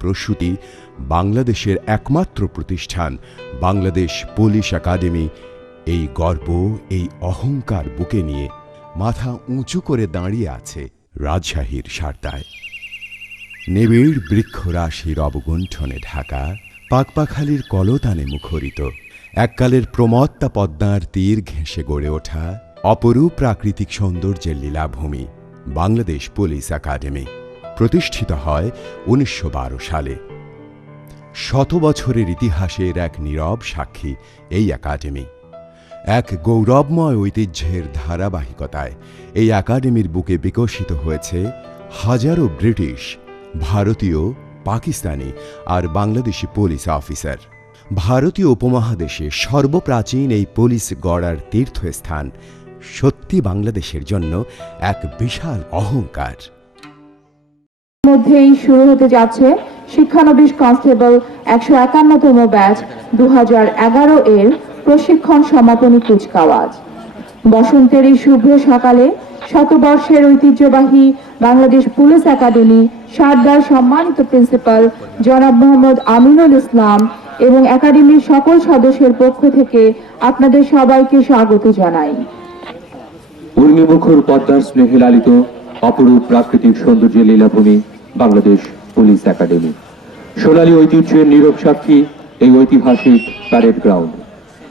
প্রসূতি বাংলাদেশের একমাত্র প্রতিষ্ঠান বাংলাদেশ পুলিশ একাডেমি এই গর্ব, এই অহংকার বুকে নিয়ে মাথা উঁচু করে দাঁড়িয়ে আছে রাজশাহীর সারদায়। নিবিড় বৃক্ষরাশির অবগুণ্ঠনে ঢাকা, পাকপাখালির কলতানে মুখরিত, এককালের প্রমত্তা পদ্মার তীর ঘেঁষে গড়ে ওঠা অপরূপ প্রাকৃতিক সৌন্দর্যের লীলাভূমি বাংলাদেশ পুলিশ একাডেমি প্রতিষ্ঠিত হয় ১৯১২ সালে। শত বছরের ইতিহাসের এক নীরব সাক্ষী এই একাডেমি। এক গৌরবময় ঐতিহ্যের ধারাবাহিকতায় এই একাডেমির বুকে বিকশিত হয়েছে হাজারো ব্রিটিশ, ভারতীয়, পাকিস্তানি আর বাংলাদেশি পুলিশ অফিসার। ভারতীয় উপমহাদেশে সর্বপ্রাচীন এই পুলিশ গড়ার তীর্থস্থান সত্যি বাংলাদেশের জন্য এক বিশাল অহংকার। মধ্যেই শুরু হতে যাচ্ছে শিক্ষানবিশ কনস্টেবল ১৫১তম ব্যাচ ২০১১ এর প্রশিক্ষণ সমাপনী কুচকাওয়াজ। বসন্তের এই শুভ্র সকালে শতবর্ষের ঐতিহ্যবাহী বাংলাদেশ পুলিশ একাডেমি সারদার সম্মানিত প্রিন্সিপাল জনাব মোহাম্মদ আমিনুল ইসলাম এবং একাডেমির সকল সদস্যের পক্ষ থেকে আপনাদের সবাইকে স্বাগত জানাই। উর্মিমুখর পদ্মার স্নেহে লালিত অপরূপ প্রাকৃতিক সৌন্দর্যের লীলাভূমি বাংলাদেশ পুলিশ একাডেমি। সোনালী ঐতিহ্যের নীরব সাক্ষী এই ঐতিহাসিক প্যারেড গ্রাউন্ড।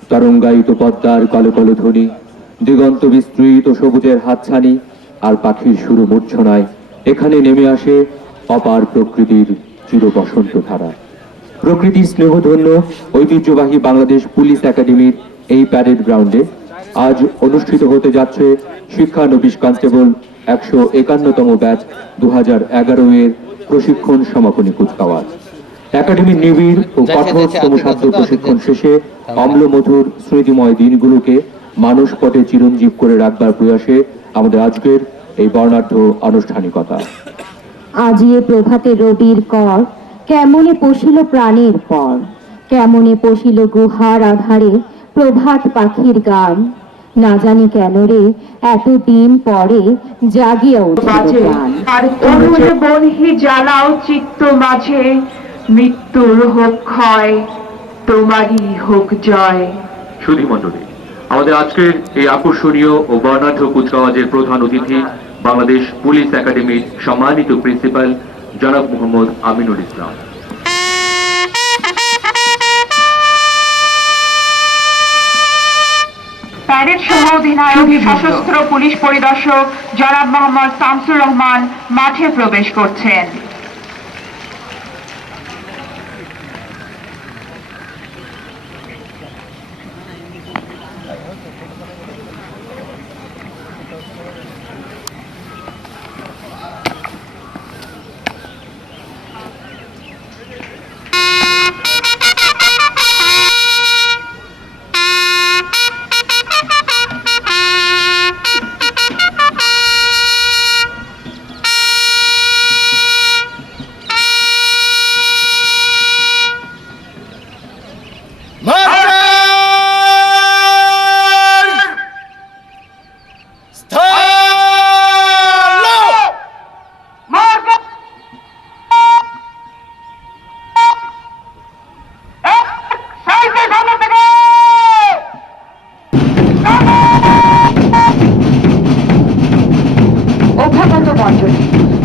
তরঙ্গায়িত পদ্মার কলো কলো ধ্বনি, দিগন্ত বিস্তৃত সবুজের হাতছানি আর পাখির সুর মূর্ছনায় এখানে নেমে আসে অপার প্রকৃতির চির বসন্ত ধারা। প্রকৃতির স্নেহধন্য ঐতিহ্যবাহী বাংলাদেশ পুলিশ একাডেমির এই প্যারেড গ্রাউন্ডে আজ অনুষ্ঠিত হতে যাচ্ছে শিক্ষানবিশ কনস্টেবল ১৫১তম ব্যাচ ২০১১ এর প্রশিক্ষণ সমাপনী কুচকাওয়াজ। একাডেমির নিবিড় ও কঠোর শ্রমসাধ্য প্রশিক্ষণ শেষে অম্লমধুর স্মৃতিময় দিনগুলোকে মানসপটে চিরঞ্জীব করে রাখবার প্রয়াসে আমাদের আজকের এই বর্ণাঢ্য আনুষ্ঠানিকতা। আজি এ প্রভাতে রবির কর, কেমনে পশিল প্রাণের পর, কেমনে পশিল গুহার আধারে প্রভাত পাখির গান। না জানি কেন রে এতদিন পরে জাগিয়া উঠে আর অরুণে বনহি জ্বালাও চিত্ত মাঝে, মৃত্যুর হোক ক্ষয়, তোমারই হোক জয়। সুধী মণ্ডলী, আমাদের আজকের এই আকর্ষণীয় ও বর্ণাঢ্য কুচকাওয়াজের প্রধান অতিথি বাংলাদেশ পুলিশ একাডেমির সম্মানিত প্রিন্সিপাল জনাব মোহাম্মদ আমিনুল ইসলাম। প্যারেড সহ অধিনায়ক সশস্ত্র পুলিশ পরিদর্শক জনাব মোহাম্মদ শামসুর রহমান মাঠে প্রবেশ করছেন।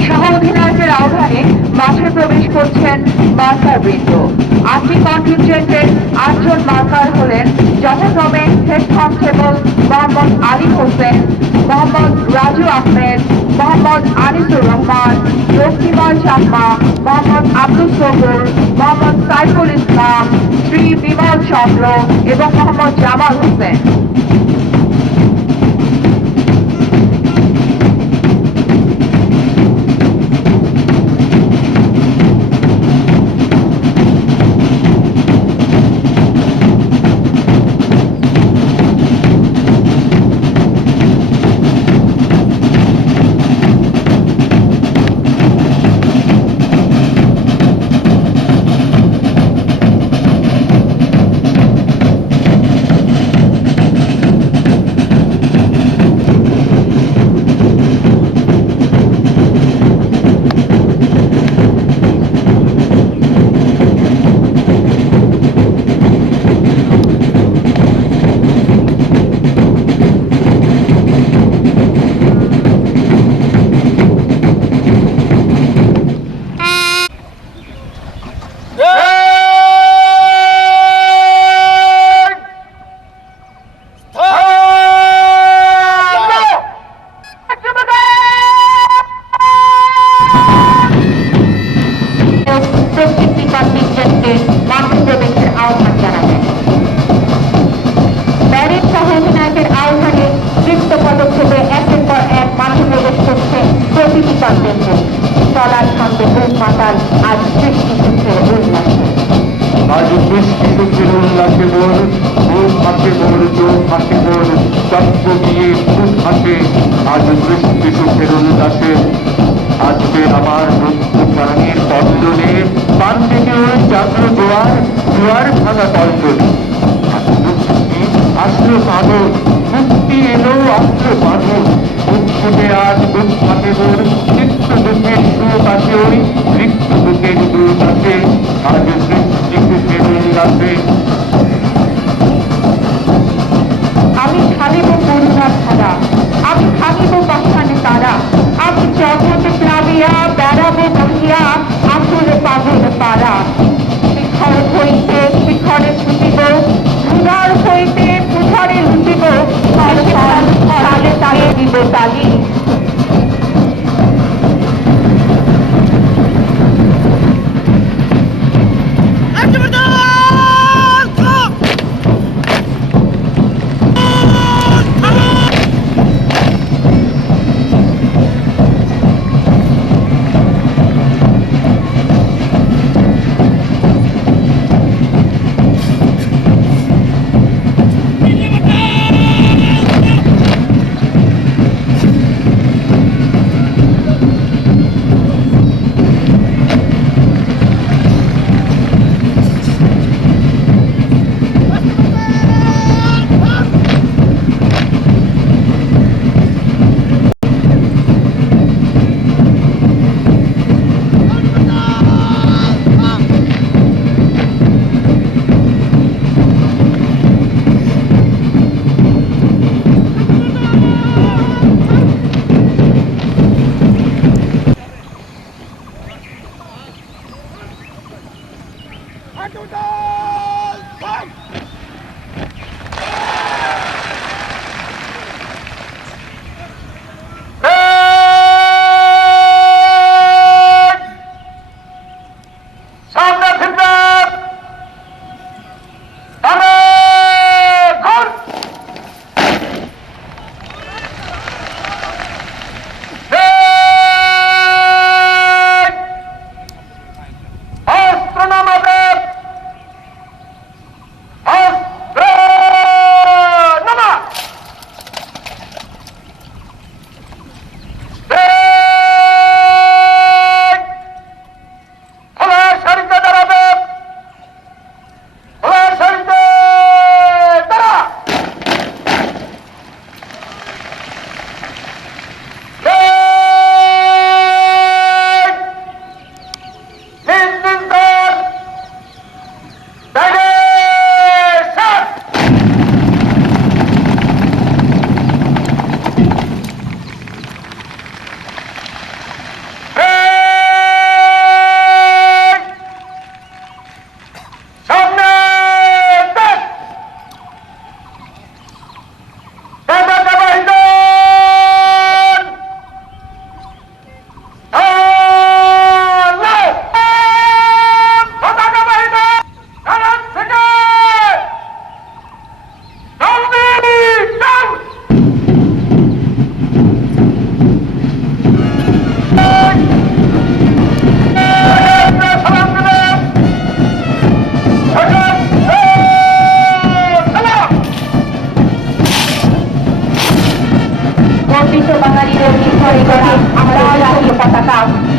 সহ-অধিনায়কের আহ্বানে মাঠে প্রবেশ করছেন মার্কার বৃন্দ। ৮টি কন্টিনজেন্টের ৮ জন মার্কার হলেন যথাক্রমে হেড কনস্টেবল মোহাম্মদ আলী হোসেন, মোহাম্মদ রাজু আহমেদ, মোহাম্মদ আনিসুর রহমান, রক্তিময় চাকমা, মোহাম্মদ আব্দুল সবুর, মোহাম্মদ সাইফুল ইসলাম, শ্রী বিমল চন্দ্র এবং মোহাম্মদ জামাল হোসেন। প্রত্যেকটি কন্টিনজেন্টকে মাঠে প্রবেশের আহ্বান জানাবেন। ব্যারেজ সহ অধিনায়কের আহ্বানে দৃপ্ত পদক্ষেপে একের পর এক মাঠে প্রবেশ করছে প্রতিটি কন্টিনজেন্ট। চলার ছন্দে বুক মাতাল আজ সৃষ্টি সুখের উল্লাসে। আজ সৃষ্টি সুখের উল্লাসে মোর বুক হাসে মোর চোখ হাসে মোর চক্র দিয়ে বুক হাসে আজ সৃষ্টি সুখের উল্লাসে। আজকে আমার মুক্ত প্রাণীর কন্দনে পান থেকে ওই চাঁদ্র জোয়ার ভাঙা কন্দনে আসলো পাগল মুক্তি এলো আসলো পাগল বুক ফুটে আজ বুক ফাটে মোর চিত্ত দুঃখের সুখ আছে ওই রিক্ত বুকের দুধ আছে আজ সৃষ্টি সুখের উল্লাসে। আমি খালিব করুণার ধারা, আমি খালিব পাষাণে তারা, আমি জগতে প্লাবিয়া বেড়াবো বহিয়া আসলে পাগল পারা। শিখর হইতে শিখরে ছুটিব, ধুলার হইতে পুধারে লুটিব, তালে তালে দিব তালি।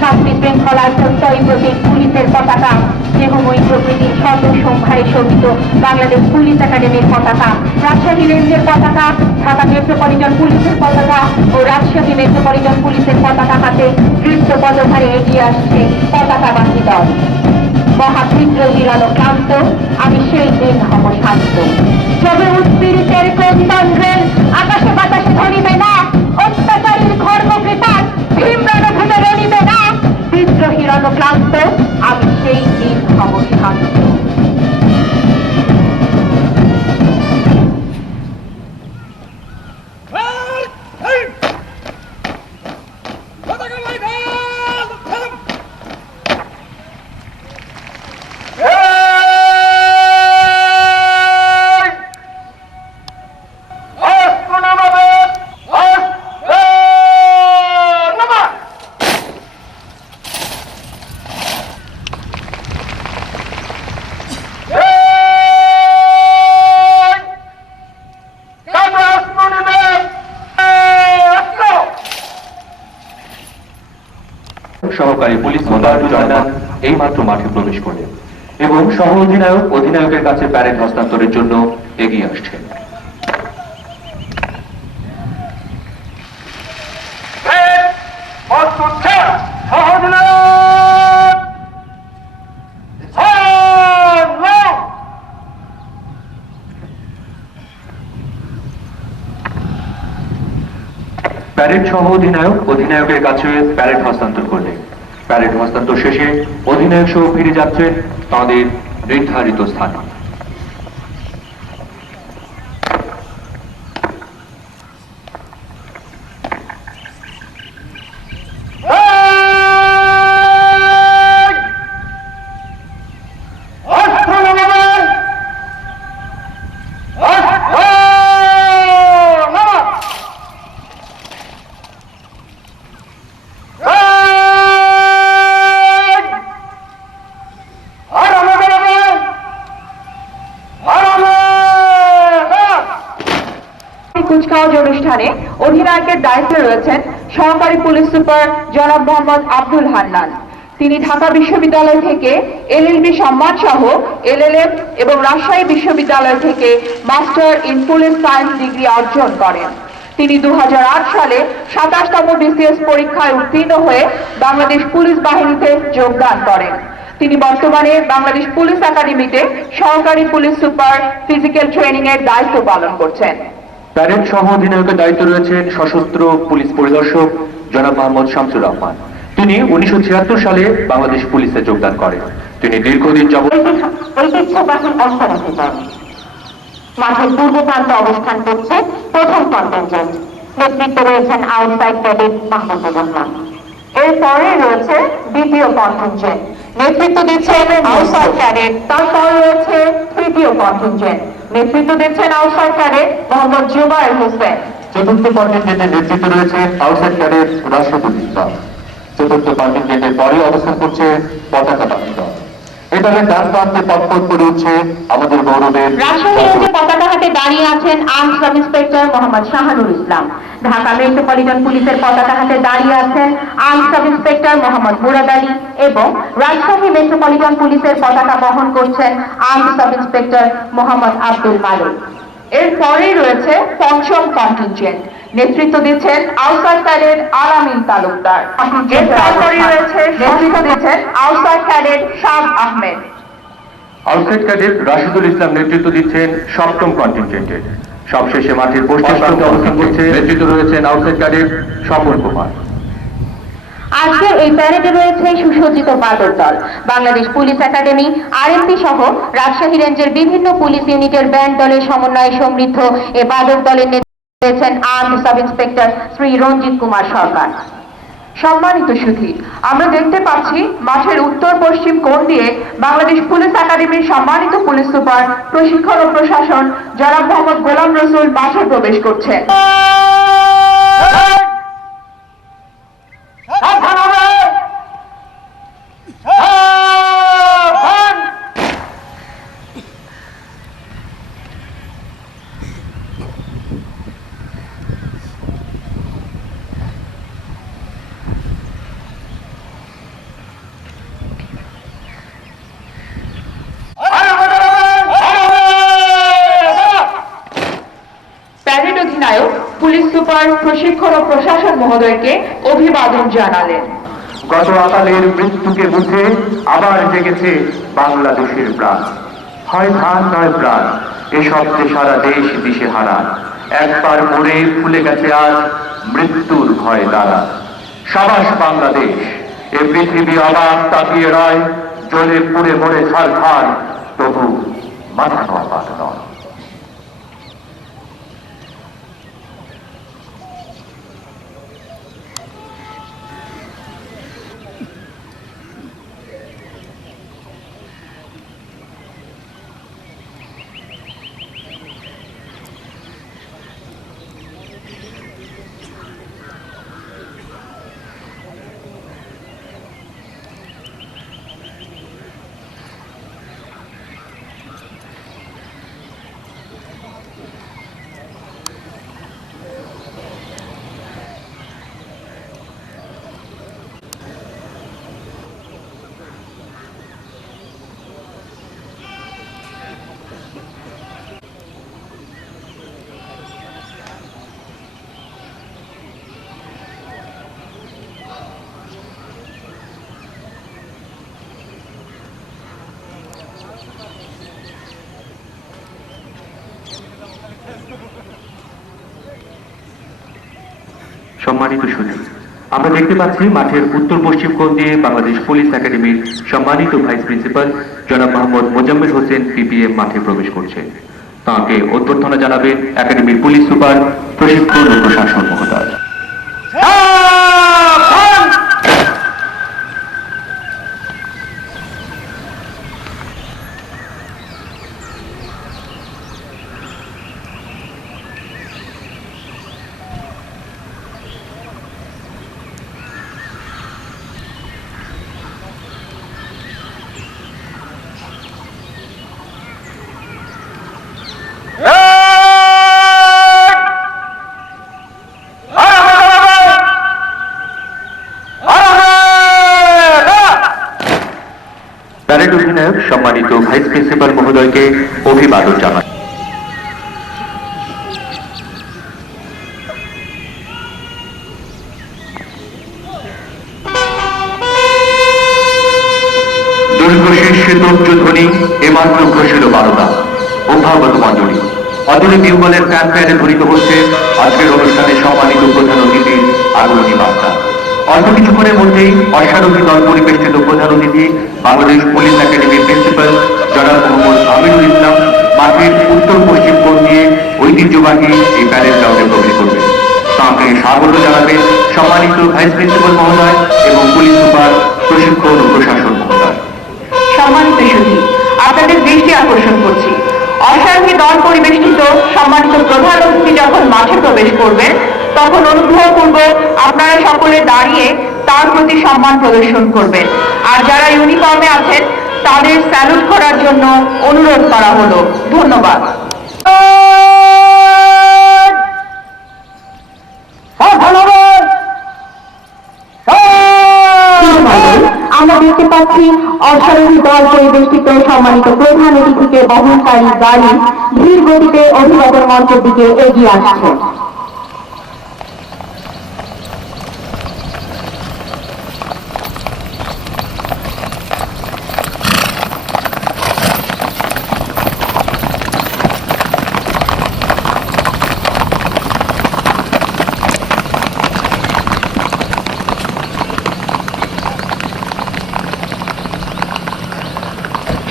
শান্তি শৃঙ্খলার প্রত্যয় প্রতীক পুলিশের পতাকা, স্নেহময়ী প্রকৃতির সর্বসম্ভারে শোভিত বাংলাদেশ পুলিশ একাডেমির পতাকা, রাজশাহী রেঞ্জের পতাকা, ঢাকা মেট্রোপলিটন পুলিশের পতাকা ও রাজশাহী মেট্রোপলিটন পুলিশের পতাকা হাতে দৃপ্ত পদভারে এগিয়ে আসছে পতাকাবাহী দল। মহাবিদ্রোহী রণক্লান্ত, আমি সেই দিন হব শান্ত। তবে উৎপীড়িতের ক্রন্দন রেল আকাশে বাতাসে ধরিবে না, অত্যাচারীর খর্গকৃপার ভীম রণভূমে রণিবে না। বিদ্রোহী রণক্লান্ত, আমি সেই দিন হব শান্ত। সহকারী পুলিশ সুপার জয়নাল এইমাত্র মাঠে প্রবেশ করলেন এবং সহ অধিনায়ক অধিনায়কের কাছে প্যারেড হস্তান্তরের জন্য এগিয়ে আসছেন। প্যারেড সহ অধিনায়ক অধিনায়কের কাছে প্যারেড হস্তান্তর করলেন। প্যারেড হস্তান্তর শেষে অধিনায়ক সহ ফিরে যাচ্ছেন তাঁদের নির্ধারিত স্থানে। কুচকাওয়াজ অনুষ্ঠানে অধিনায়কের দায়িত্বে রয়েছেন সহকারী পুলিশ সুপার জনাব মোহাম্মদ আব্দুল হান্নান। তিনি ঢাকা বিশ্ববিদ্যালয় থেকে এলএলবি সম্মান সহ এলএলএম এবং রাজশাহী বিশ্ববিদ্যালয় থেকে master in police science degree অর্জন করেন। তিনি 2008 সালে 27তম বিসিএস পরীক্ষায় উত্তীর্ণ হয়ে বাংলাদেশ পুলিশ বাহিনীতে যোগদান করেন। তিনি বর্তমানে বাংলাদেশ পুলিশ একাডেমিতে সহকারী পুলিশ সুপার ফিজিক্যাল ট্রেনিং এর দায়িত্ব পালন করছেন। প্যারেড সহ অধিনায়কের দায়িত্বে রয়েছেন সশস্ত্র পুলিশ পরিদর্শক জনাব মোহাম্মদ শামসুর রহমান। তিনি 1976 সালে বাংলাদেশ পুলিশে যোগদান করেন। তিনি দীর্ঘদিন যাবৎ ঐতিহ্যবাহী অক্ষরাধিকার মাঠের পূর্ব প্রান্তে অবস্থান করছে প্রথম কন্টিনজেন্ট। নেতৃত্বে রয়েছেন আউটসাইড ক্যাডেট মাহমুদুর রহমান। এরপরে রয়েছে দ্বিতীয় কন্টিনজেন্ট, নেতৃত্ব দিচ্ছেন আউটসাইড ক্যাডেট। তারপর রয়েছে তৃতীয় কন্টিনজেন্ট, নেতৃত্ব দিচ্ছেন আউটসাইড ক্যাডেট মোহাম্মদ জুবায়ের হোসেন। চতুর্থ কন্টিনজেন্টের নেতৃত্বে রয়েছেন আউটসাইড ক্যাডেট রাশিদুল ইসলাম। চতুর্থ কন্টিনজেন্টের পরে অবস্থান করছে পতাকা বাহিনী দল। এই দলের ডান প্রান্তে পথপথ করে উঠছে আমাদের গৌরবের রাজশাহী রেঞ্জে পতাকা হাতে দাঁড়িয়ে আছেন arm sub inspector Mohammad Shahanur Islam. Dhaka metropolitan পুলিশের পতাকা হাতে দাঁড়িয়ে আছেন arm sub inspector Mohammad Murad Ali এবং রাজশাহী মেট্রোপলিটন পুলিশের পতাকা বহন করছেন arm sub inspector Mohammad Abdul Malik. এরপরেই রয়েছে পঞ্চম কন্টিনজেন্ট, নেতৃত্ব দিচ্ছেন আউটসাইড ক্যাডেট আলামিন তালুকদার। এরপরেই রয়েছে নেতৃত্ব দিচ্ছেন outside cadet Shah Ahmed. Outside cadet Rashidul Islam নেতৃত্ব দিচ্ছেন সপ্তম কন্টিনজেন্টের। সবশেষে মাঠের পশ্চিম প্রান্তে অবস্থান করছে নেতৃত্ব রয়েছেন আউটসাইড ক্যাডেট স্বপন কুমার। আজকের এই প্যারেডে রয়েছে সুসজ্জিত বাদর দল, বাংলাদেশ পুলিশ একাডেমি, আরএমপি সহ রাজশাহী রেঞ্জের বিভিন্ন পুলিশ ইউনিটের ব্যান্ড দলের সমন্বয়ে সমৃদ্ধ এ বাদর দলের নেতৃত্বে রয়েছেন arm sub inspector Shri Ranjit Kumar সরকার। সম্মানিত সুধী, আমরা দেখতে পাচ্ছি মাঠের উত্তর পশ্চিম কোণ দিয়ে বাংলাদেশ পুলিশ একাডেমির সম্মানিত পুলিশ সুপার প্রশিক্ষণ ও প্রশাসন জনাব মোহাম্মদ গোলাম রসুল মাঠে প্রবেশ করছেন। প্যারেড অধিনায়ক পুলিশ সুপার প্রশিক্ষণ ও প্রশাসন মহোদয়কে অভিবাদন জানালেন। গত আকালের মৃত্যুকে বুঝে আবার জেগেছে বাংলাদেশের প্রাণ। হয় ধান নয় প্রাণ, এ শব্দে সারা দেশ দিশেহারা। একবার মরে ফুলে গেছে আজ মৃত্যুর ভয় দ্বারা। সাবাস বাংলাদেশ, এ পৃথিবী অবাক তাকিয়ে রয়, জ্বলে পুড়ে মরে ছারখার, তবু মাথা নোয়া নয়। সম্মানিত সুধী, আমরা দেখতে পাচ্ছি মাঠের উত্তর পশ্চিম কোণ দিয়ে বাংলাদেশ পুলিশ একাডেমির সম্মানিত ভাইস প্রিন্সিপাল জনাব মোহাম্মদ মোজাম্মেল হোসেন পিপিএম মাঠে প্রবেশ করছেন। তাঁকে অভ্যর্থনা জানাবেন একাডেমির পুলিশ সুপার, প্রশিক্ষণ ও প্রশাসন মহোদয়। প্যারেড অধিনায়ক সম্মানিত ভাইস প্রিন্সিপাল মহোদয়কে অভিবাদন জানান। দুর্ঘোষের ধ্বনি এমাত্র ঘোষিল 12টা। অভ্যাগত মণ্ডলী, অদূরে বিউগলের ক্যাম্পেয়ারে ধ্বনিত হচ্ছে আজকের অনুষ্ঠানে সম্মানিত প্রধান অতিথির আগমনী বার্তা। অল্প কিছুক্ষণের মধ্যেই অশ্বারোহী দল পরিবেষ্টিত প্রধান অতিথি বাংলাদেশ পুলিশ একাডেমির প্রিন্সিপাল জনাব মোহাম্মদ আমিনুল ইসলাম মাঠের উত্তর পশ্চিম কোণ দিয়ে ঐতিহ্যবাহী এই প্যারেড গ্রাউন্ডে প্রবেশ করবেন। তাঁকে স্বাগত জানাবেন সম্মানিত ভাইস প্রিন্সিপাল মহোদয় এবং পুলিশ সুপার, প্রশিক্ষণ ও প্রশাসন মহোদয়। সম্মানিত সুধী, আপনাদের দৃষ্টি আকর্ষণ করছি, অশ্বারোহী দল পরিবেষ্টিত সম্মানিত প্রধান অতিথি যখন মাঠে প্রবেশ করবেন তখন অনুগ্রহপূর্বক আপনারা সকলে দাঁড়িয়ে তার প্রতি সম্মান প্রদর্শন করবেন। আর যারা ইউনিফর্মে আছেন তাদের স্যালুট করার জন্য অনুরোধ করা হলো। ধন্যবাদ। আমরা দেখতে পাচ্ছি অশ্বারোহী দল পরিবেষ্টিত সম্মানিত প্রধান অতিথিকে বহনকারী গাড়ি ধীর গতিতে অভিবাদন মঞ্চের দিকে এগিয়ে আসছে।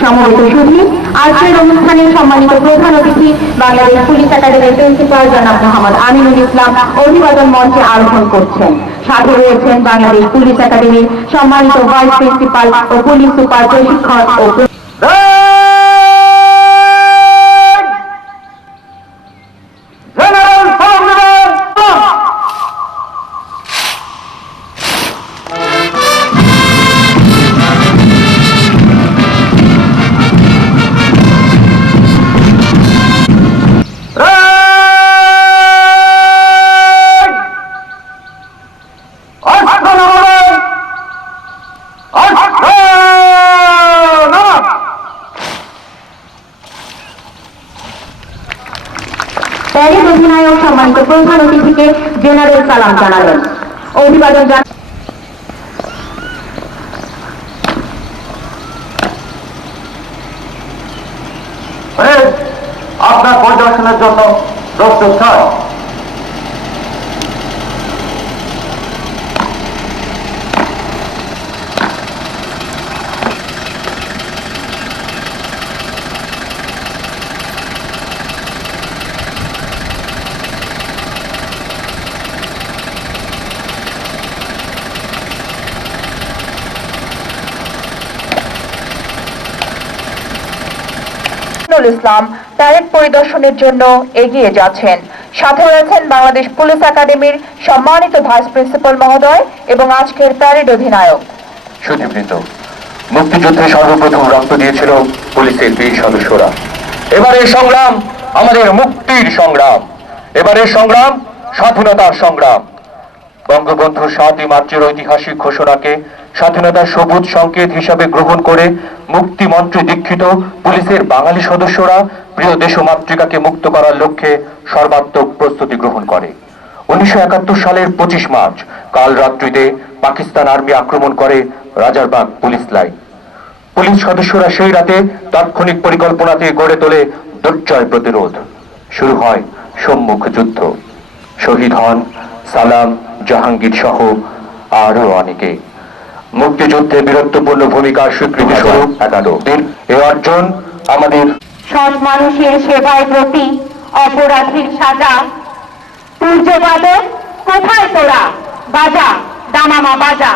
সমবেত সুধী, আজকের অনুষ্ঠানে সম্মানিত প্রধান অতিথি বাংলাদেশ পুলিশ একাডেমির প্রিন্সিপাল জনাব মোহাম্মদ আমিনুল ইসলাম অভিবাদন মঞ্চে আরোহণ করছেন। সাথে রয়েছেন বাংলাদেশ পুলিশ একাডেমির সম্মানিত ভাইস প্রিন্সিপাল ও পুলিশ সুপার, প্রশিক্ষণ ও প্যারেড অধিনায়ক সম্মানিত প্রধান অতিথিকে জেনারেল সালাম জানালেন। অভিবাদন আপনার পরিদর্শনের জন্য প্রস্তুত স্যার। ইসলাম প্যারেড পরিদর্শনের জন্য এগিয়ে যাচ্ছেন। সাথে রয়েছেন বাংলাদেশ পুলিশ একাডেমির সম্মানিত ভাইস প্রিন্সিপাল মহোদয় এবং আজকের প্যারেড অধিনায়ক। সুধীবৃন্দ, মুক্তিযুদ্ধে সর্বপ্রথম রক্ত দিয়েছিল পুলিশের বীর সদস্যরা। এবারের সংগ্রাম আমাদের মুক্তির সংগ্রাম, এবারের সংগ্রাম স্বাধীনতার সংগ্রাম। বঙ্গবন্ধু 7ই মার্চের ঐতিহাসিক ঘোষণাকে স্বাধীনতার সবুজ সংকেত হিসাবে গ্রহণ করে মুক্তি মন্ত্রে দীক্ষিত পুলিশের বাঙালি সদস্যরা প্রিয় দেশমাতৃকাকে মুক্ত করার লক্ষ্যে সর্বাত্মক প্রস্তুতি গ্রহণ করে। 1971 সালের 25 মার্চ কাল রাত্রিতে পাকিস্তান আর্মি আক্রমণ করে রাজারবাগ পুলিশ লাইন। পুলিশ সদস্যরা সেই রাতে তাৎক্ষণিক পরিকল্পনাতে গড়ে তোলে দুর্জয় প্রতিরোধ। শুরু হয় সম্মুখ যুদ্ধ। শহীদ হন সালাম, জাহাঙ্গীর সহ আরো অনেকে। মুক্তিযুদ্ধে বীরত্বপূর্ণ ভূমিকার স্বীকৃতি স্বরূপ একাডেমির এই অর্জন আমাদের সৎ মানুষের সেবায় ব্রতী অপরাধীর সাজা। সূর্যবাদক কোথায় তোরা, বাজা দামামা বাজা।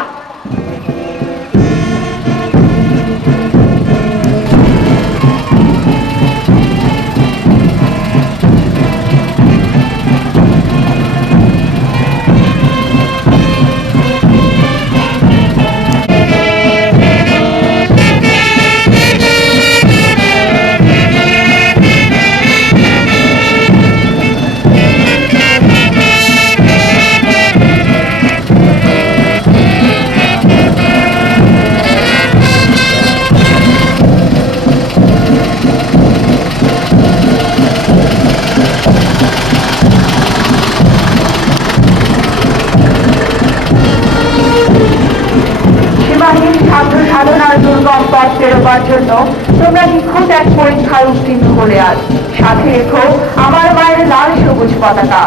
সীমাহীন সাধ্য সাধনার দুর্গম পথ পেরোবার জন্য তোমরা নিখুঁত এক পরীক্ষায় উত্তীর্ণ হলে আজ সাথে রেখো আমার মায়ের লাল সবুজ পতাকা।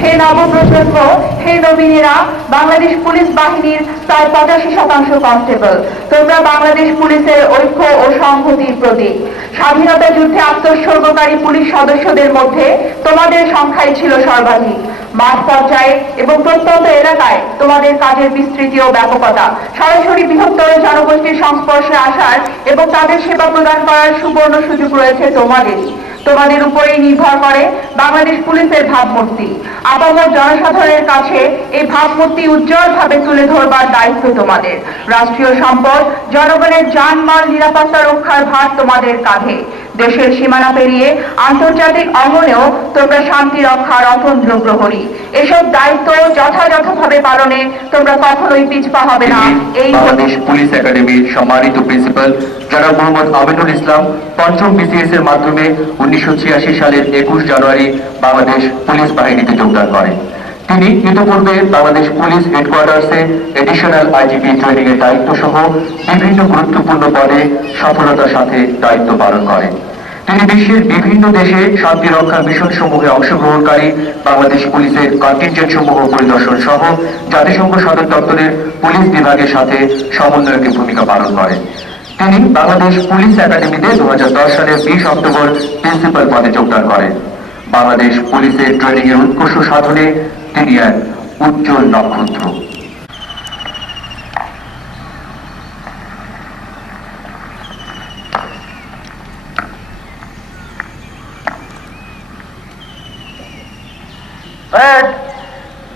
হে নবপ্রজন্ম, হে নবীনেরা, বাংলাদেশ পুলিশ বাহিনীর প্রায় 85% কনস্টেবল, তোমরা বাংলাদেশ পুলিশের ঐক্য ও সংহতির প্রতীক। স্বাধীনতা যুদ্ধে আত্মোৎসর্গকারী পুলিশ সদস্যদের মধ্যে তোমাদের সংখ্যাই ছিল সর্বাধিক। মাঠ পর্যায়ে এবং প্রত্যন্ত এলাকায় তোমাদের কাজের বিস্তৃতি ও ব্যাপকতা সরাসরি বৃহত্তর জনগোষ্ঠীর সংস্পর্শে আসার এবং তাদের সেবা প্রদান করার সুবর্ণ সুযোগ রয়েছে তোমাদেরই। তোমাদের উপরেই নির্ভর করে বাংলাদেশ পুলিশের ভাবমূর্তি। আপামর জনসাধারণের কাছে এই ভাবমূর্তি উজ্জ্বলভাবে তুলে ধরবার দায়িত্ব তোমাদের। রাষ্ট্রীয় সম্পদ, জনগণের জানমাল নিরাপত্তা রক্ষার ভার তোমাদের কাঁধে। দেশের সীমানা পেরিয়ে আন্তর্জাতিক অঙ্গনেও তোমরা শান্তি রক্ষার অতন্দ্র প্রহরী। এসব দায়িত্ব যথাযথভাবে পালনে তোমরা কখনোই পিছপা হবে না। এই বাংলাদেশ পুলিশ একাডেমির সম্মানিত প্রিন্সিপাল জনাব মোহাম্মদ আমিনুল ইসলাম পঞ্চম বিসিএস এর মাধ্যমে 1986 সালের 21 জানুয়ারি বাংলাদেশ পুলিশ বাহিনীতে যোগদান করেন। তিনি ইতিপূর্বে বাংলাদেশ পুলিশ হেডকোয়ার্টার্সে এডিশনাল আইজিপি ট্রেনিং এর দায়িত্ব সহ বিভিন্ন গুরুত্বপূর্ণ পদে সফলতার সাথে দায়িত্ব পালন করেন। তিনি বিশ্বের বিভিন্ন দেশে শান্তি রক্ষা মিশন সমূহে অংশগ্রহণকারী বাংলাদেশ পুলিশের কন্টিনজেন্ট সমূহ পরিদর্শন সহ জাতিসংঘ সদর দপ্তরের পুলিশ বিভাগের সাথে সমন্বয়কের ভূমিকা পালন করেন। তিনি বাংলাদেশ পুলিশ একাডেমিতে 2010 সালের 20 অক্টোবর প্রিন্সিপাল পদে যোগদান করেন। বাংলাদেশ পুলিশের ট্রেনিং এর উৎকর্ষ সাধনে তিনি এক উজ্জ্বল নক্ষত্র।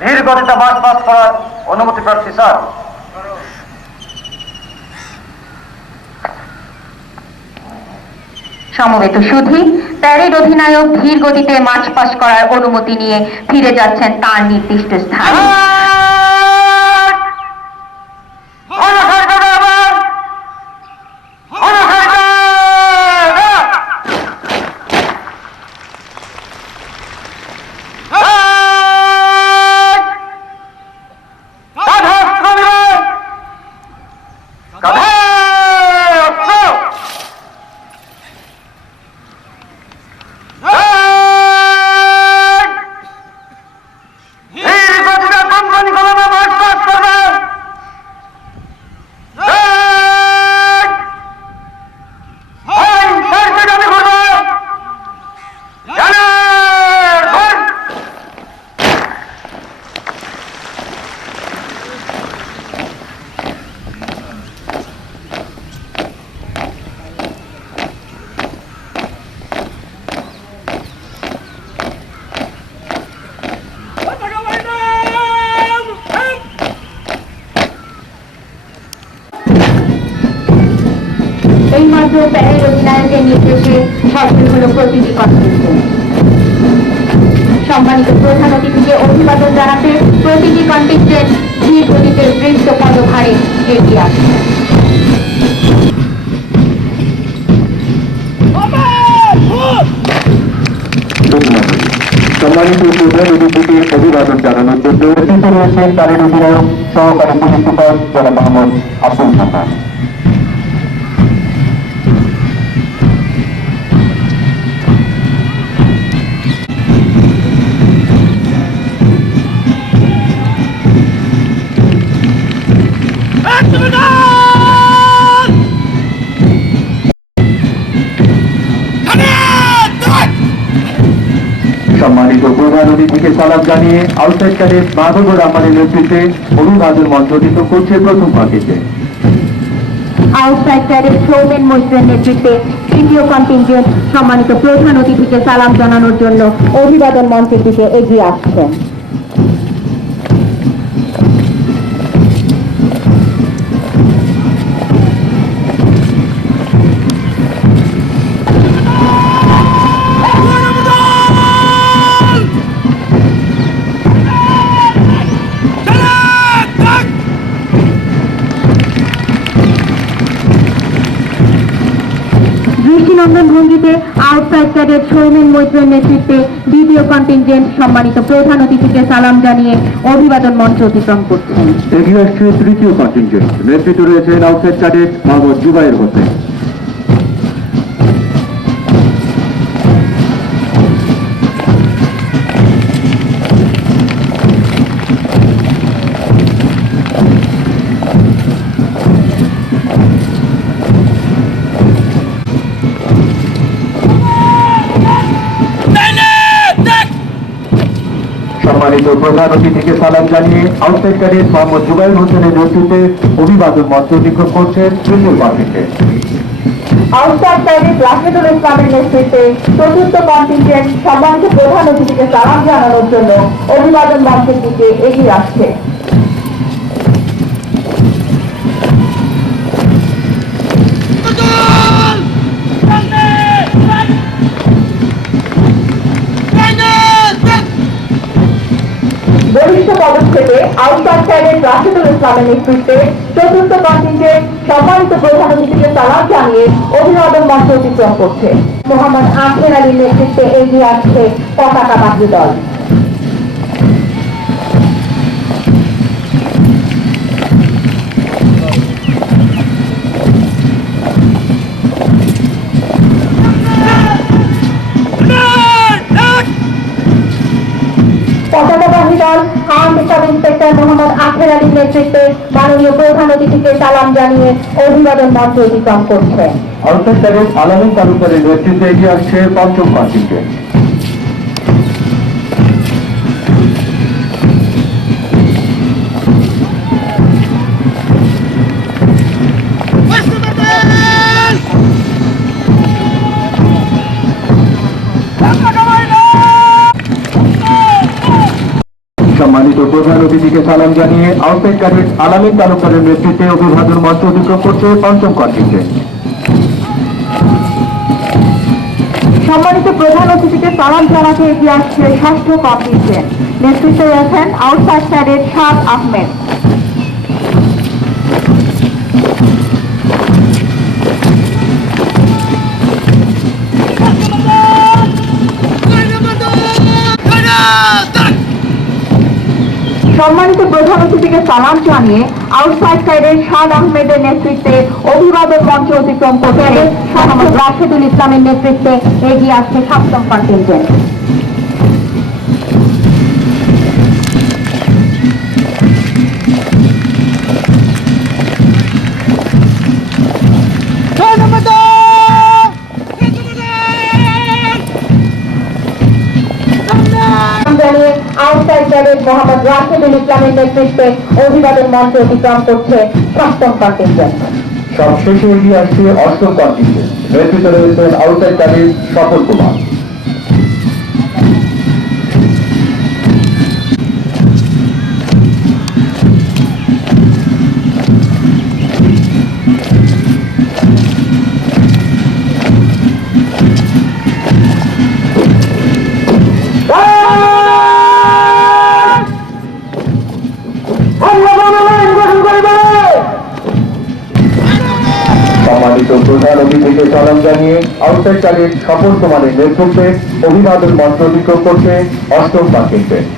ধীর গতিতে মার্চ পাস করার অনুমতি প্রার্থী স্যার। সমবেত সুধী, প্যারেড অধিনায়ক ধীর গতিতে মার্চ পাস করার অনুমতি নিয়ে ফিরে যাচ্ছেন তার নির্দিষ্ট স্থানে। এইমাত্র প্যারেড অধিনায়কের নির্দেশে সফল হল প্রতিটি কন্টিনজেন্ট। সম্মানিত প্রধান অতিথিকে অভিবাদন জানাতে প্রতিটি কন্টিনজেন্ট ধীর গতিতে বৃত্ত পদভারে এগিয়ে আসে। সম্মানিত প্রধান অতিথিকে অভিবাদন জানানোর জন্য উপস্থিত রয়েছেন প্যারেড অধিনায়ক সহকারী পুলিশ সুপার জনাব মোহাম্মদ আব্দুল হান্নান। সালাম জানিয়ে আউটসাইড ক্যাডেট মাহবুবুর রহমানের নেতৃত্বে অভিবাদন মঞ্চ অতিক্রম করছে প্রথম পার্টিতে। আউটসাইড ক্যাডেট সৌমেন মৈত্রের নেতৃত্বে তৃতীয় কন্টিনজেন্ট সম্মানিত প্রধান অতিথিকে সালাম জানানোর জন্য অভিবাদন মঞ্চের দিকে এগিয়ে আসছেন। দৃষ্টিনন্দন ভঙ্গিতে আউটসাইড ক্যাডেট সৌমেন মৈত্রের নেতৃত্বে দ্বিতীয় কন্টিনজেন্ট সম্মানিত প্রধান অতিথিকে সালাম জানিয়ে অভিবাদন মঞ্চ অতিক্রম করছেন। এগিয়ে আসছে তৃতীয় কন্টিনজেন্ট, নেতৃত্বে রয়েছেন আউটসাইড ক্যাডেট মোহাম্মদ জুবাইর হোসেন। সম্মানিত প্রধান অতিথিকে সালাম জানিয়ে আউটসাইড ক্যাডেট মোহাম্মদ জুবাইর হোসেনের নেতৃত্বে অভিবাদন মঞ্চ অতিক্রম করছেন তৃতীয় পার্টিতে। আউটসাইড ক্যাডেট রাশেদুল ইসলামের নেতৃত্বে চতুর্থ কন্টিনজেন্ট সম্মানিত প্রধান অতিথিকে সালাম জানানোর জন্য অভিবাদন মঞ্চের দিকে এগিয়ে আসছে। বলিষ্ঠ পদক্ষেপে আউটসাইড ক্যাডেট রাশেদুল ইসলামের নেতৃত্বে চতুর্থ কন্টিনজেন্ট সম্মানিত প্রধান অতিথিকে সালাম জানিয়ে অভিবাদন মঞ্চ অতিক্রম করছে। মোহাম্মদ আখের আলীর নেতৃত্বে এগিয়ে আসছে পতাকাবাহী দল। পতাকাবাহী দল আর্ম সাব ইন্সপেক্টর মোহাম্মদ আখের আলীর নেতৃত্বে মাননীয় প্রধান অতিথিকে সালাম জানিয়ে অভিবাদন মঞ্চ অতিক্রম করছে। আউটসাইড ক্যাডেট আলামিন তালুকদারের নেতৃত্বে এগিয়ে আসছে পঞ্চম কন্টিনজেন্ট। সম্মানিত প্রধান অতিথিকে সালাম জানিয়ে আউটসাইড ক্যাডেট আলামিন তালুকদারের নেতৃত্বে অভিবাদন মঞ্চ অতিক্রম করছে পঞ্চম কন্টিনজেন্ট। সম্মানিত প্রধান অতিথিকে সালাম জানাতে এগিয়ে আসছে ষষ্ঠ কন্টিনজেন্ট, নেতৃত্বে রয়েছেন আউটসাইড ক্যাডেট শাহ আহমেদ। সম্মানিত প্রধান অতিথিকে সালাম জানিয়ে আউটসাইড ক্যাডেট শাহ আহমেদের নেতৃত্বে অভিবাদন মঞ্চ অতিক্রম করছে মোহাম্মদ রাশেদুল ইসলামের নেতৃত্বে এগিয়ে আসছে সপ্তম contingent. Outside cadet Mohammad Rashedul ইসলামের নেতৃত্বে অভিবাদন মঞ্চ অতিক্রম করছে সপ্তম কন্টিনজেন্ট। সবশেষে এগিয়ে আসছে অষ্টম কন্টিনজেন্ট, নেতৃত্বে রয়েছেন আউটসাইড ক্যাডেট সফল কুমার। সম্মানিত প্রধান অতিথিকে সালাম জানিয়ে আউটসাইড ক্যাডেট সফল কুমারের নেতৃত্বে অভিবাদন মঞ্চ অতিক্রম করছে অষ্টম কন্টিনজেন্ট।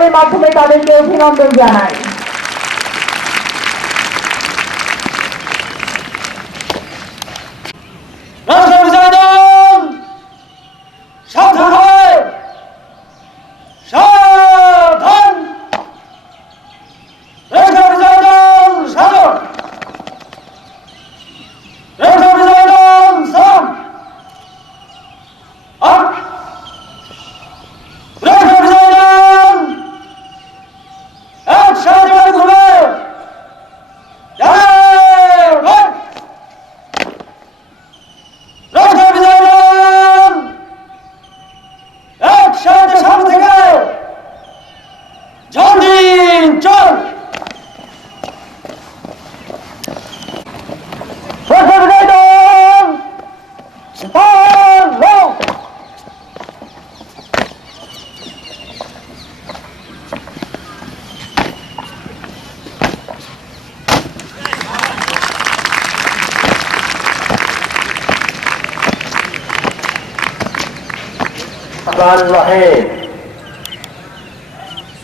করতালির মাধ্যমে তাদেরকে অভিনন্দন জানাই। সাবধান হয়, সাবধান,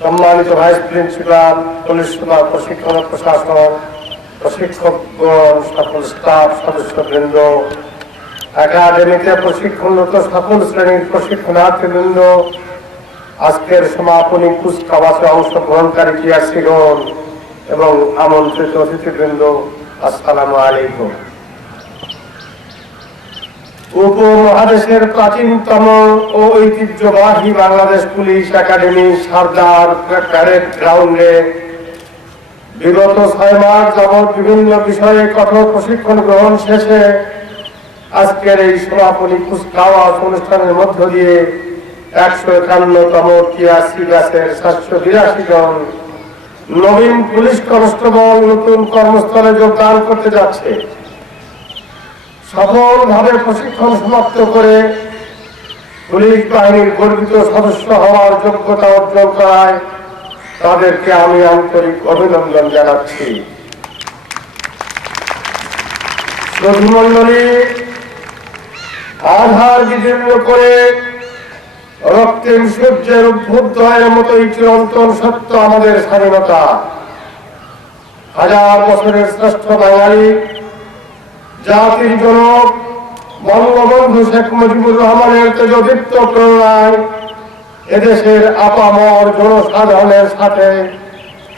সম্মানিত ভাইস প্রিন্সিপাল, পুলিশ সুপার, প্রশিক্ষণ প্রশাসন, প্রশিক্ষকগণ, সকল স্টাফ সদস্যবৃন্দ, একাডেমিতে প্রশিক্ষণরত সকল শ্রেণীর প্রশিক্ষণার্থীবৃন্দ, আজকের সমাপনী কুচকাওয়াজে অংশগ্রহণকারী ক্রীড়াশীলগণ এবং আমন্ত্রিত অতিথিবৃন্দ, আসসালামু আলাইকুম। উপমহাদেশের প্রাচীনতম ও ঐতিহ্যবাহী বাংলাদেশ পুলিশ একাডেমি সারদার প্যারেড গ্রাউন্ডে বিগত 6 মাস যাবৎ বিভিন্ন বিষয়ে কঠোর প্রশিক্ষণ গ্রহণ শেষে আজকের এই সমাপনী কুচকাওয়াজ অনুষ্ঠানের মধ্য দিয়ে 151তম টিআরসি ব্যাচের 782 জন নবীন পুলিশ কনস্টেবল নতুন কর্মস্থলে যোগদান করতে যাচ্ছে। সফলভাবে প্রশিক্ষণ সমাপ্ত করে পুলিশ বাহিনীর গর্বিত সদস্য হওয়ার যোগ্যতা অর্জন করায় তাদেরকে আমি আন্তরিক অভিনন্দন জানাচ্ছি। শ্রোতৃমণ্ডলী, আধার বিদীর্ণ করে রক্তিম সূর্যের অভ্যুদয়ের মতোই চিরন্তন সত্য আমাদের স্বাধীনতা। 1000 বছরের শ্রেষ্ঠ বাঙালি জাতির জনক বঙ্গবন্ধু শেখ মুজিবুর রহমানের তেজদীপ্ত প্রেরণায় এদেশের আপামর জনসাধারণের সাথে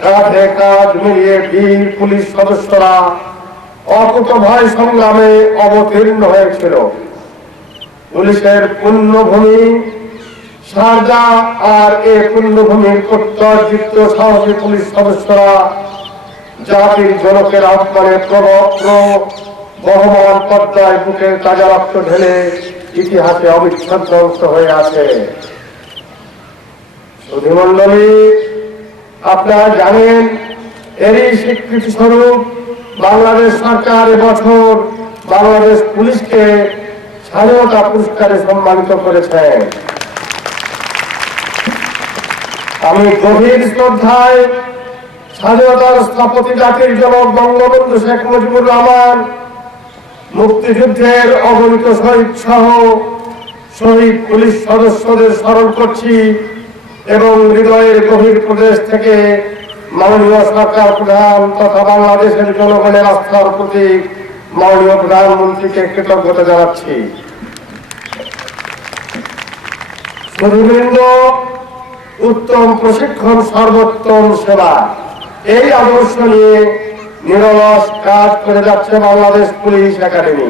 কাঁধে কাঁধ মিলিয়ে বীর পুলিশ সদস্যরা অকুতভয় সংগ্রামে অবতীর্ণ হয়েছিল। পুলিশের পুণ্যভূমি সারদা, আর এ পুণ্যভূমির প্রত্যয়যুক্ত সাহসী পুলিশ সদস্যরা জাতির জনকের আহ্বানে প্রবক্র বহমান পদ্মায় বুকের তাজা রক্ত ঢেলে ইতিহাসে অবিচ্ছেদ্য অংশ হয়ে আছে। সুধীমণ্ডলী, আপনারা জানেন, এরই স্বীকৃতি স্বরূপ বাংলাদেশ সরকার এবছর বাংলাদেশ পুলিশকে স্বাধীনতা পুরস্কারে সম্মানিত করেছেন। আমি গভীর শ্রদ্ধায় স্বাধীনতার স্থপতি জাতির জনক বঙ্গবন্ধু শেখ মুজিবুর রহমান, মুক্তিযুদ্ধের অগণিত শহীদ সহ শহীদ পুলিশ সদস্যদের স্মরণ করছি এবং হৃদয়ের গভীর প্রদেশ থেকে মাননীয় সরকার প্রধান তথা বাংলাদেশের জনগণের আস্থার প্রতীক মাননীয় প্রধানমন্ত্রীকে কৃতজ্ঞতা জানাচ্ছি। সুধীবৃন্দ, উত্তম প্রশিক্ষণ সর্বোত্তম সেবা, এই আদর্শ নিয়ে নিরলস কাজ করে যাচ্ছে Bangladesh police academy.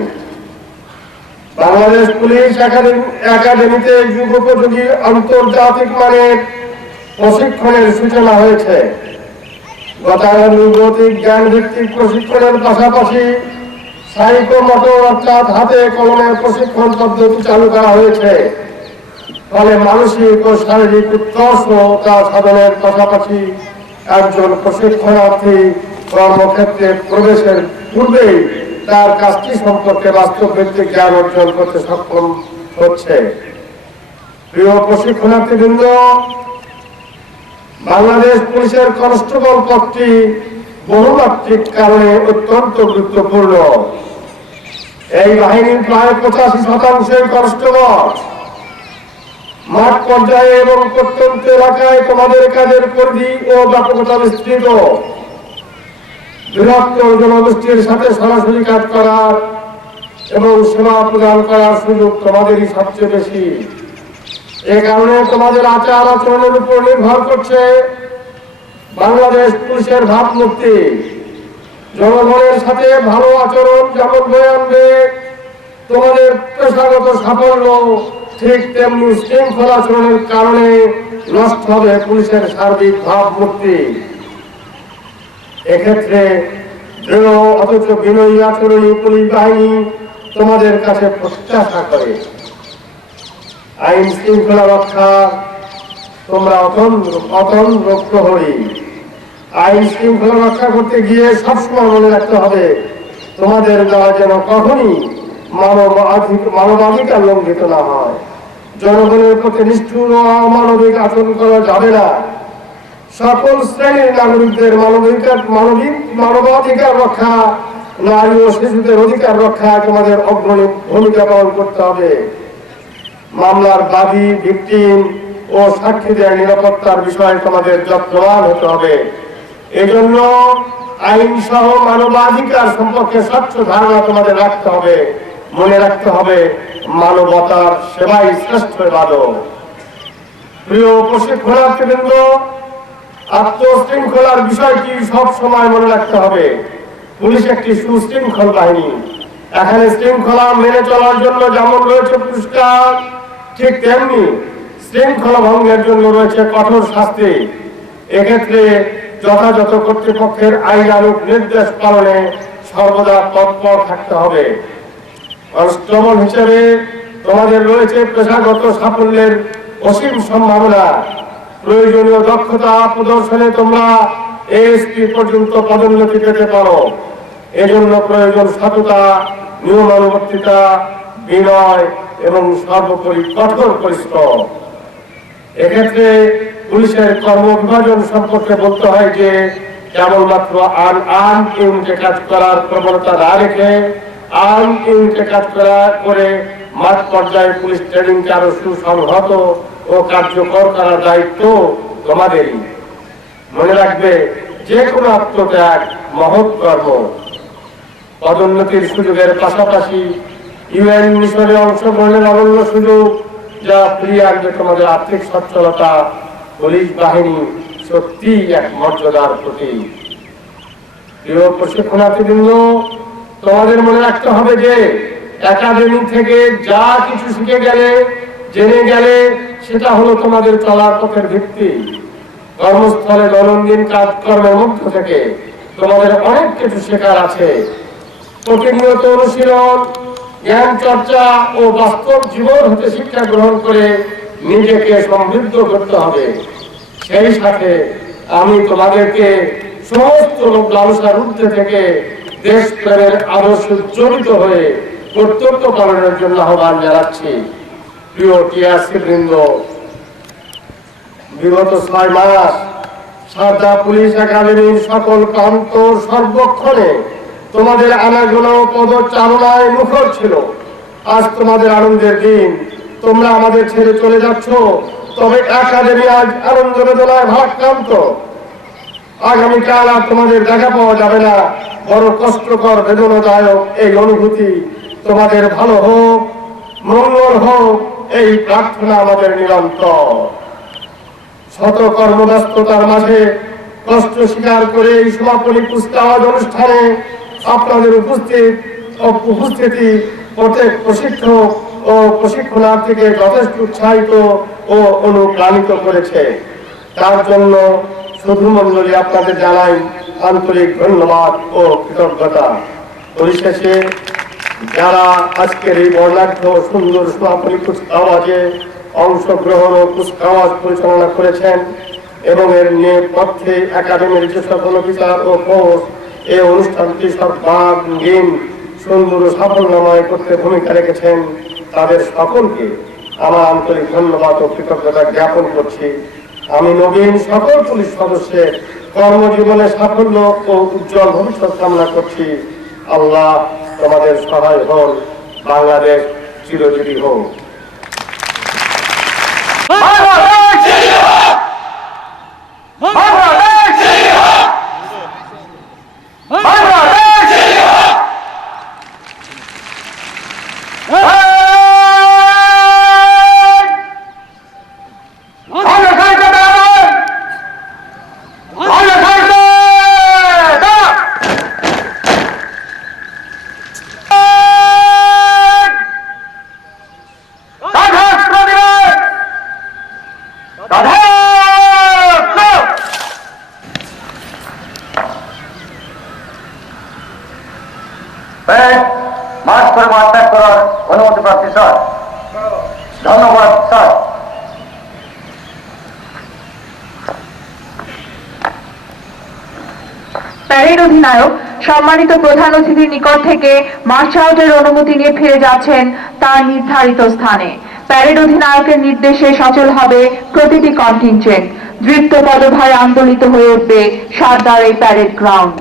Bangladesh police একাডেমিতে যুগোপযোগী আন্তর্জাতিক মানের প্রশিক্ষণের সূচনা হয়েছে। গতানুগতিক জ্ঞান ভিত্তিক প্রশিক্ষণের পাশাপাশি সাইকোমোটর অর্থাৎ হাতে কলমের প্রশিক্ষণ পদ্ধতি চালু করা হয়েছে। ফলে মানসিক ও শারীরিক উৎকর্ষতা সাধনের পাশাপাশি একজন প্রশিক্ষণার্থী কর্মক্ষেত্রে প্রবেশের পূর্বেই তার কাজটি সম্পর্কে বাস্তব ভিত্তিক জ্ঞান অর্জন করতে সক্ষম হচ্ছে। প্রিয় প্রশিক্ষণার্থীবৃন্দ, বাংলাদেশ পুলিশের কনস্টেবল পদটি বহুমাত্রিক কারণে অত্যন্ত গুরুত্বপূর্ণ। এই বাহিনীর প্রায় 85% কনস্টেবল। মাঠ পর্যায়ে এবং প্রত্যন্ত এলাকায় তোমাদের কাজের পরিধি ও ব্যাপকতা বিস্তৃত। বৃহত্তর জনগোষ্ঠীর সাথে সরাসরি কাজ করার এবং সেবা প্রদান করার সুযোগ তোমাদেরই সবচেয়ে বেশি। এ কারণে তোমাদের আচার আচরণের উপর নির্ভর করছে বাংলাদেশ পুলিশের ভাবমূর্তি। জনগণের সাথে ভালো আচরণ যেমন বয়ে আনবে তোমাদের পেশাগত সাফল্য, ঠিক তেমনি শৃঙ্খলা আচরণের কারণে নষ্ট হবে পুলিশের সার্বিক ভাবমূর্তি। এক্ষেত্রে দৃঢ় অথচ বিনয়ী আচরণী পুলিশ বাহিনী তোমাদের কাছে প্রত্যাশা করে। আইন শৃঙ্খলা রক্ষা তোমরা অতন্দ্র প্রহরী। আইন শৃঙ্খলা রক্ষা করতে গিয়ে সবসময় মনে রাখতে হবে তোমাদের দ্বারা যেন কখনই মানবাধিকার লঙ্ঘিত না হয়। জনগণের প্রতি নিষ্ঠুর ও অমানবিক আচরণ করা যাবে না। সকল শ্রেণীর নাগরিকদের মানবাধিকার রক্ষা, নারী ও শিশুদের অধিকার রক্ষা তোমাদের অগ্রণী ভূমিকা পালন করতে হবে। মামলার বাদী, ভিকটিম ও সাক্ষীদের নিরাপত্তার বিষয়ে তোমাদের যত্নবান হতে হবে। এজন্য আইন সহ মানবাধিকার সম্পর্কে স্বচ্ছ ধারণা তোমাদের রাখতে হবে। মনে রাখতে হবে মানবতার সেবাই শ্রেষ্ঠ ইবাদত। প্রিয় প্রশিক্ষণার্থীবৃন্দ, আত্মশৃঙ্খলার বিষয়টি সব সময় মনে রাখতে হবে। পুলিশ একটি সুশৃঙ্খল বাহিনী। এখানে শৃঙ্খলা মেনে চলার জন্য যেমন রয়েছে পুরস্কার, ঠিক তেমনি শৃঙ্খলা ভঙ্গের জন্য রয়েছে কঠোর শাস্তি। এক্ষেত্রে যথাযথ কর্তৃপক্ষের আইনানুগ নির্দেশ পালনে সর্বদা তৎপর থাকতে হবে। কনস্টেবল হিসেবে তোমাদের রয়েছে পেশাগত সাফল্যের অসীম সম্ভাবনা। প্রয়োজনীয় দক্ষতা প্রদর্শনে তোমরা এএসপি পর্যন্ত পদোন্নতি পেতে পারো। এজন্য প্রয়োজন সততা, নিয়মানুবর্তিতা, বিনয় এবং সর্বোপরি কঠোর পরিশ্রম। এক্ষেত্রে পুলিশের কর্মবিভাজন সম্পর্কে বলতে হয় যে কেবলমাত্র আর্ম ইউনিটে কাজ করার প্রবণতা না রেখে আর্ম ইউনিটে কাজ করে মাঠ পর্যায়ে পুলিশ ট্রেনিংকে আরো সুসংহত ও কার্যকর করার দায়িত্ব তোমাদেরই। মনে রাখবে, যে কোনো আত্মত্যাগ মহৎ কর্ম। পদোন্নতির সুযোগের পাশাপাশি ইউএন মিশনে অংশগ্রহণের অনন্য সুযোগ, যা ফিরিয়ে আনবে তোমাদের আর্থিক সচ্ছলতা। পুলিশ বাহিনী সত্যি এক মর্যাদার প্রতীক। প্রিয় প্রশিক্ষণার্থীবৃন্দ, তোমাদের মনে রাখতে হবে যে একাডেমি থেকে যা কিছু শিখে গেলে, জেনে গেলে, সেটা হলো তোমাদের চলার পথের ভিত্তি। কর্মস্থলে দৈনন্দিন কাজকর্মের মধ্য থেকে তোমাদের অনেক কিছু শেখার আছে। প্রতিনিয়ত অনুশীলন, জ্ঞান চর্চা ও বাস্তব জীবন হতে শিক্ষা গ্রহণ করে নিজেকে সমৃদ্ধ করতে হবে। সেই সাথে আমি তোমাদেরকে সমস্ত লোক লালসার ঊর্ধ্বে থেকে দেশপ্রেমের আদর্শ জড়িত হয়ে কর্তব্য পালনের জন্য আহ্বান জানাচ্ছি। প্রিয় টিআরসি বৃন্দ, বিগত 6 মাস সারদা পুলিশ একাডেমির সকল প্রান্ত সর্বক্ষণে তোমাদের আনাগোনা পদচারণায় মুখর ছিল। আজ তোমাদের আনন্দের দিন। তোমরা আমাদের ছেড়ে চলে যাচ্ছ, তবে একাডেমি আজ আনন্দ বেদনায় ভারাক্রান্ত। আগামীকাল আর তোমাদের দেখা পাওয়া যাবে না। বড় কষ্টকর, বেদনাদায়ক এই অনুভূতি। তোমাদের ভালো হোক, মঙ্গল হোক, এই প্রার্থনা আমাদের নিরন্তর। শত কর্মব্যস্ততার মাঝে কষ্ট স্বীকার করে এই সমাপনী কুচকাওয়াজ অনুষ্ঠানে আপনাদের উপস্থিতি প্রত্যেক প্রশিক্ষক ও প্রশিক্ষণার্থীকে যথেষ্ট উৎসাহিত ও অনুপ্রাণিত করেছে। তার জন্য সুধীমণ্ডলী আপনাদের জানাই আন্তরিক ধন্যবাদ ও কৃতজ্ঞতা। পরিশেষে যারা আজকের এই বর্ণাঢ্য সুন্দর সমাপনী কুচকাওয়াজে অংশগ্রহণ ও কুচকাওয়াজ পরিচালনা করেছেন এবং এর নেপথ্যে একাডেমির যে সকল অফিসার ও কোর্স এই অনুষ্ঠানটি সর্বাঙ্গীন সুন্দর ও সাফল্যময় করতে ভূমিকা রেখেছেন, তাদের সকলকে আমার আন্তরিক ধন্যবাদ ও কৃতজ্ঞতা জ্ঞাপন করছি। আমি নবীন সকল পুলিশ সদস্যের কর্মজীবনে সাফল্য ও উজ্জ্বল ভবিষ্যৎ কামনা করছি। আল্লাহ তোমাদের সহায় হন। বাংলাদেশ চিরজীবী হোক। মাস করে মাঠ ত্যাগ করার অনুমতি প্রার্থী স্যার। ধন্যবাদ স্যার। প্যারেড অধিনায়ক সম্মানিত প্রধান অতিথির নিকট থেকে মার্চ আউটের অনুমতি নিয়ে ফিরে যাচ্ছেন তার নির্ধারিত স্থানে। প্যারেড অধিনায়কের নির্দেশে সচল হবে প্রতিটি কন্টিনজেন্ট। দৃপ্ত পদভারে আন্দোলিত হয়ে উঠবে সারদার এই প্যারেড গ্রাউন্ড।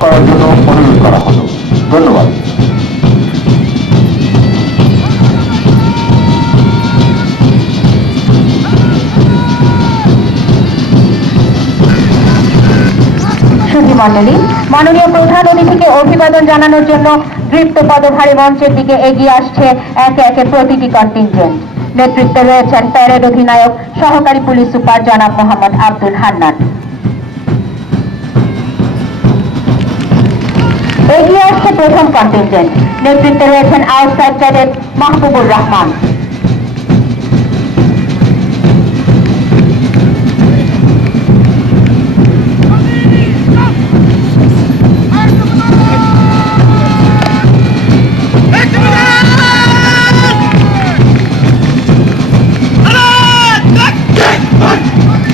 করার জন্য অনুরোধ করা হলো। ধন্যবাদ। সুধীমণ্ডলী, মাননীয় প্রধান অতিথিকে অভিবাদন জানানোর জন্য দৃপ্ত পদধারী মঞ্চের দিকে এগিয়ে আসছে একে একে প্রতিটি কন্টিনজেন্ট। নেতৃত্বে রয়েছেন প্যারেড অধিনায়ক সহকারী পুলিশ সুপার জনাব মোহাম্মদ আব্দুল হান্নান। এগিয়ে আসছে প্রথম কন্টিনজেন্ট। নেতৃত্বে রয়েছেন আউটসাইড ক্যাডেট মাহবুবুর রহমান।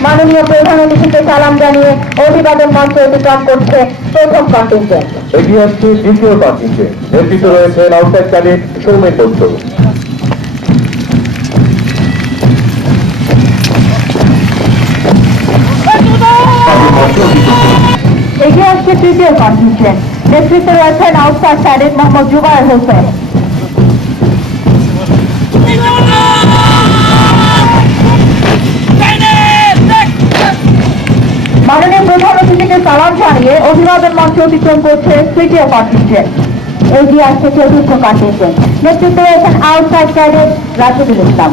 মাননীয় প্রধান অতিথিকে সালাম জানিয়ে অভিবাদন মঞ্চ অতিক্রম করছে প্রথম কন্টিনজেন্ট। এগিয়ে আসছে দ্বিতীয় কন্টিনজেন্ট। নেতৃত্বে রয়েছেন আউটসাইড ক্যাডেট সৌমেন দত্ত। এগিয়ে আসছে তৃতীয় কন্টিনজেন্ট। নেতৃত্বে রয়েছেন আউটসাইড ক্যাডেট মোহাম্মদ জুবায়ের হোসেন। মাননীয় প্রধান অতিথিকে সালাম জানিয়ে অভিবাদন মঞ্চ অতিক্রম করছে তৃতীয় কন্টিনজেন্ট। এগিয়ে আসছে চতুর্থ কন্টিনজেন্ট। নেতৃত্বে রয়েছেন আউটসাইড ক্যাডেট রাশেদুল ইসলাম।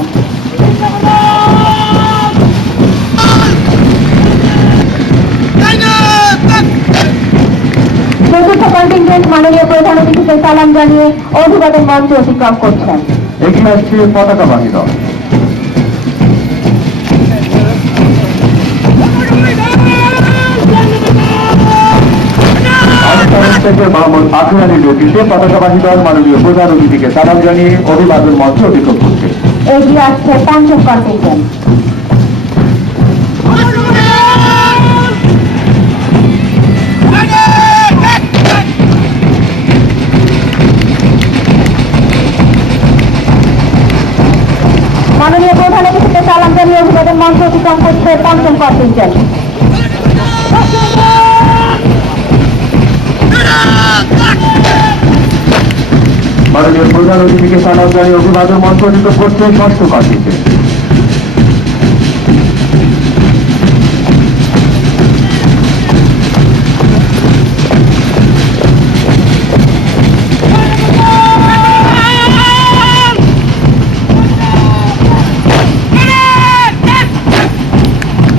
চতুর্থ কন্টিনজেন্ট মাননীয় প্রধান অতিথিকে সালাম জানিয়ে অভিবাদন মঞ্চ অতিক্রম করছেন। এগিয়ে আসছে পতাকাবাহী দল। মোহাম্মদ আখর আলীর নেতৃত্বে পতাকাবাহী দল মাননীয় প্রধান অতিথিকে সালাম জানিয়ে অভিবাদন মঞ্চ অতিক্রম করছে। এগিয়ে আসছে পঞ্চম কন্টিনজেন্ট। মাননীয় প্রধান অতিথিকে সালাম জানিয়ে অভিবাদন মঞ্চ অতিক্রম করছে পঞ্চম কন্টিনজেন্ট। মাননীয় প্রধান অতিথিকে সালাম জানিয়ে অভিবাদন মঞ্চ অতিক্রম করছে ষষ্ঠ কন্টিনজেন্ট।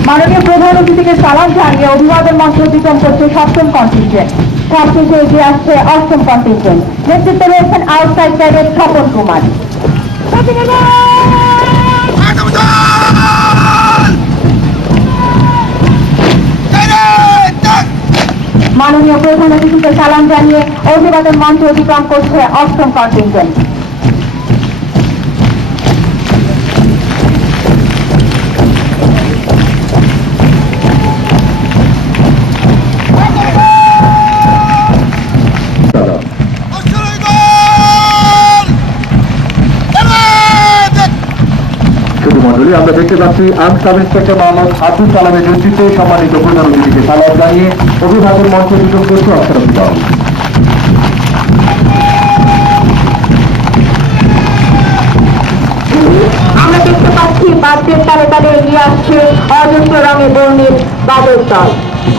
মাননীয় প্রধান অতিথিকে সালাম জানিয়ে অভিবাদন মঞ্চ অতিক্রম করছে সপ্তম কন্টিনজেন্ট। সবশেষে এগিয়ে আসছে অষ্টম কন্টিনজেন্ট। নেতৃত্বে রয়েছেন আউটসাইড ক্যাডেট স্বপন কুমার। মাননীয় প্রধান অতিথিকে সালাম জানিয়ে অভিবাদন মঞ্চ অতিক্রম করছে অষ্টম কন্টিনজেন্ট। মন্ডলী, আমরা দেখতে পাচ্ছি arm sub inspector Mohammad Abdul সালামের নেতৃত্বে সম্মানিত প্রধান অতিথিকে সালাম জানিয়ে অভিভাবক মঞ্চে দুটো প্রশ্ন অক্ষরণ দেওয়া হবে। আমরা দেখতে পাচ্ছি বাদ্যের তালে তালে এগিয়ে আসছে অজস্র রঙে বর্ণের বাদল দল।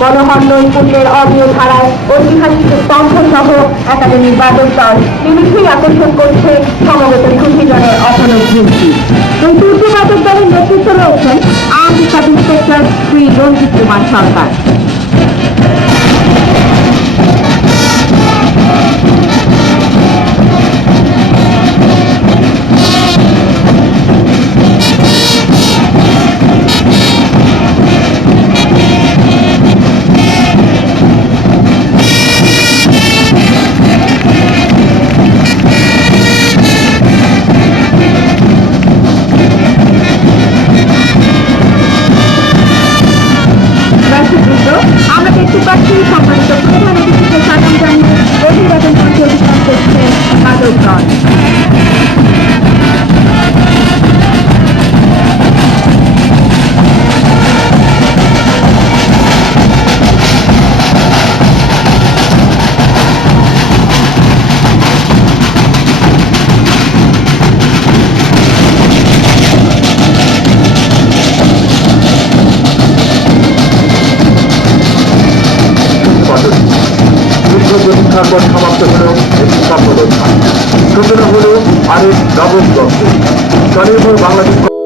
মনোহর নৈপুণ্যের অমীয় ধারায় ঐতিহাসিক স্তম্ভ সহ একাডেমির বাদল দল নিমিষেই আকর্ষণ করছে সমবেত সুধীজনের অপনব দৃষ্টি। এই দুর্গ বাদল দলের নেতৃত্বে রয়েছেন arm sub inspector Shri Ranjit Kumar সরকার। আমরা দেখতে পাচ্ছি সম্মানিত প্রধান অতিথিকে সালাম জানিয়ে অভিবাদন মঞ্চে অভিযান করছে বাদল দল। প্রতীক্ষার পর সমাপ্ত হল একটি সফলতা। সূচনা হল আরেক নবম দপ্তর স্বনির্ভর বাংলাদেশ।